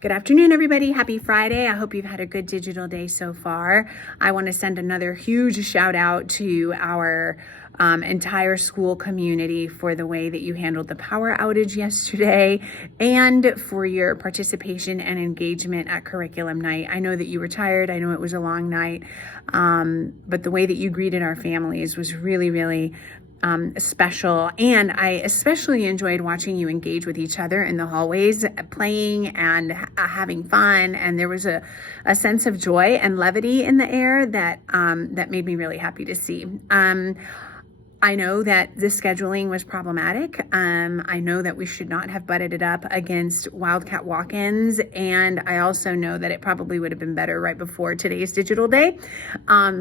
Good afternoon, everybody. Happy Friday. I hope you've had a good digital day so far. I want to send another huge shout out to our entire school community for the way that you handled the power outage yesterday and for your participation and engagement at curriculum night. I know that you were tired. I know it was a long night, but the way that you greeted our families was really special, and I especially enjoyed watching you engage with each other in the hallways, playing and having fun. And there was a sense of joy and levity in the air that made me really happy to see. I know that the scheduling was problematic. I know that we should not have butted it up against Wildcat walk-ins, and I also know that it probably would have been better right before today's digital day,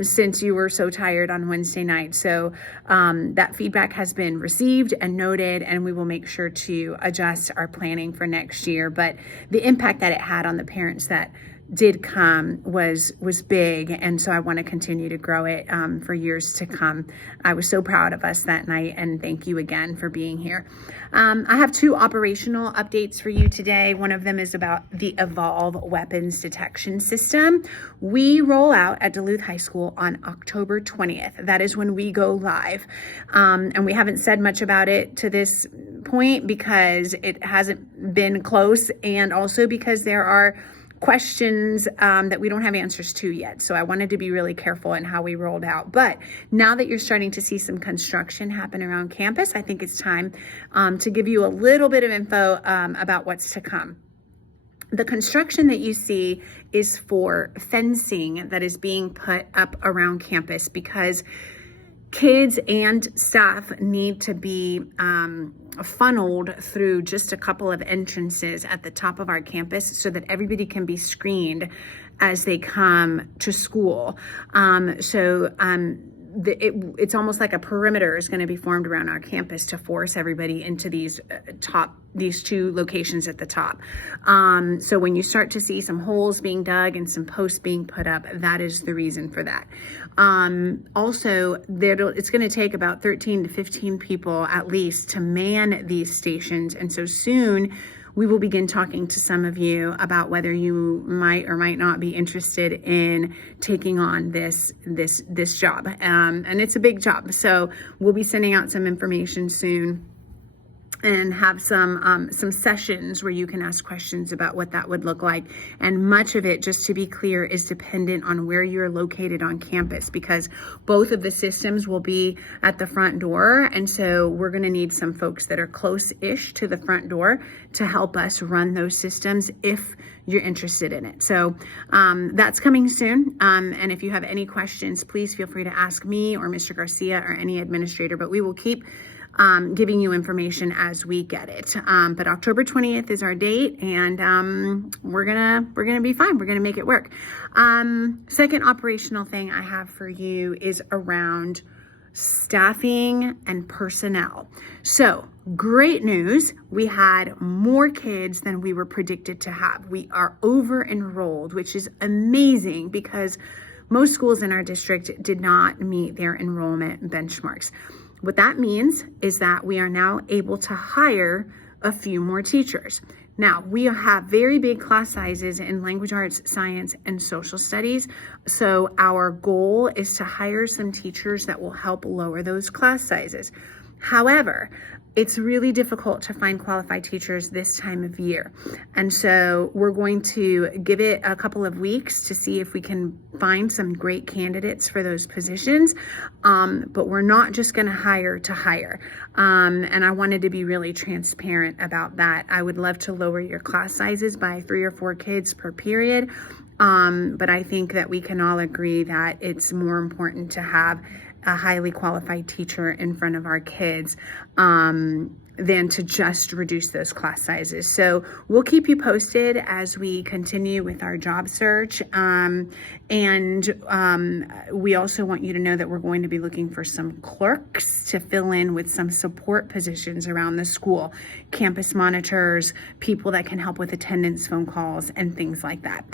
since you were so tired on Wednesday night. So that feedback has been received and noted, and we will make sure to adjust our planning for next year. But the impact that it had on the parents that did come was big, and so I want to continue to grow it for years to come. I was so proud of us that night, and thank you again for being here. I have two operational updates for you today. One of them is about the Evolve weapons detection system. We roll out at Duluth High School on October 20th. That is when we go live, and we haven't said much about it to this point because it hasn't been close, and also because there are questions that we don't have answers to yet. So I wanted to be really careful in how we rolled out. But now that you're starting to see some construction happen around campus, I think it's time to give you a little bit of info about what's to come. The construction that you see is for fencing that is being put up around campus because kids and staff need to be funneled through just a couple of entrances at the top of our campus so that everybody can be screened as they come to school. It's almost like a perimeter is going to be formed around our campus to force everybody into these two locations at the top. So when you start to see some holes being dug and some posts being put up, that is the reason for that. Also, it's going to take about 13 to 15 people at least to man these stations. And so soon we will begin talking to some of you about whether you might or might not be interested in taking on this job. And it's a big job. So we'll be sending out some information soon and have some sessions where you can ask questions about what that would look like. And much of it, just to be clear, is dependent on where you're located on campus, because both of the systems will be at the front door. And so we're going to need some folks that are close-ish to the front door to help us run those systems if you're interested in it. So that's coming soon. And if you have any questions, please feel free to ask me or Mr. Garcia or any administrator, but we will keep giving you information as we get it. But October 20th is our date, and we're gonna be fine. We're gonna make it work. Second operational thing I have for you is around staffing and personnel. So great news, we had more kids than we were predicted to have. We are over enrolled, which is amazing because most schools in our district did not meet their enrollment benchmarks. What that means is that we are now able to hire a few more teachers. Now, we have very big class sizes in language arts, science, and social studies. So our goal is to hire some teachers that will help lower those class sizes. However, it's really difficult to find qualified teachers this time of year. And so we're going to give it a couple of weeks to see if we can find some great candidates for those positions. But we're not just going to hire to hire. And I wanted to be really transparent about that. I would love to lower your class sizes by 3 or 4 kids per period. But I think that we can all agree that it's more important to have a highly qualified teacher in front of our kids than to just reduce those class sizes. So we'll keep you posted as we continue with our job search. We also want you to know that we're going to be looking for some clerks to fill in with some support positions around the school, campus monitors, people that can help with attendance phone calls and things like that.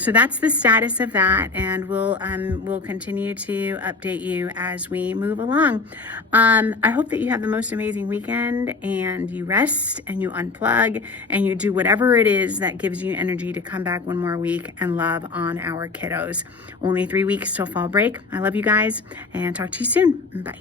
So that's the status of that, and we'll continue to update you as we move along. I hope that you have the most amazing weekend. weekend and you rest and you unplug and you do whatever it is that gives you energy to come back one more week and love on our kiddos. Only 3 weeks till fall break. I love you guys and talk to you soon. Bye.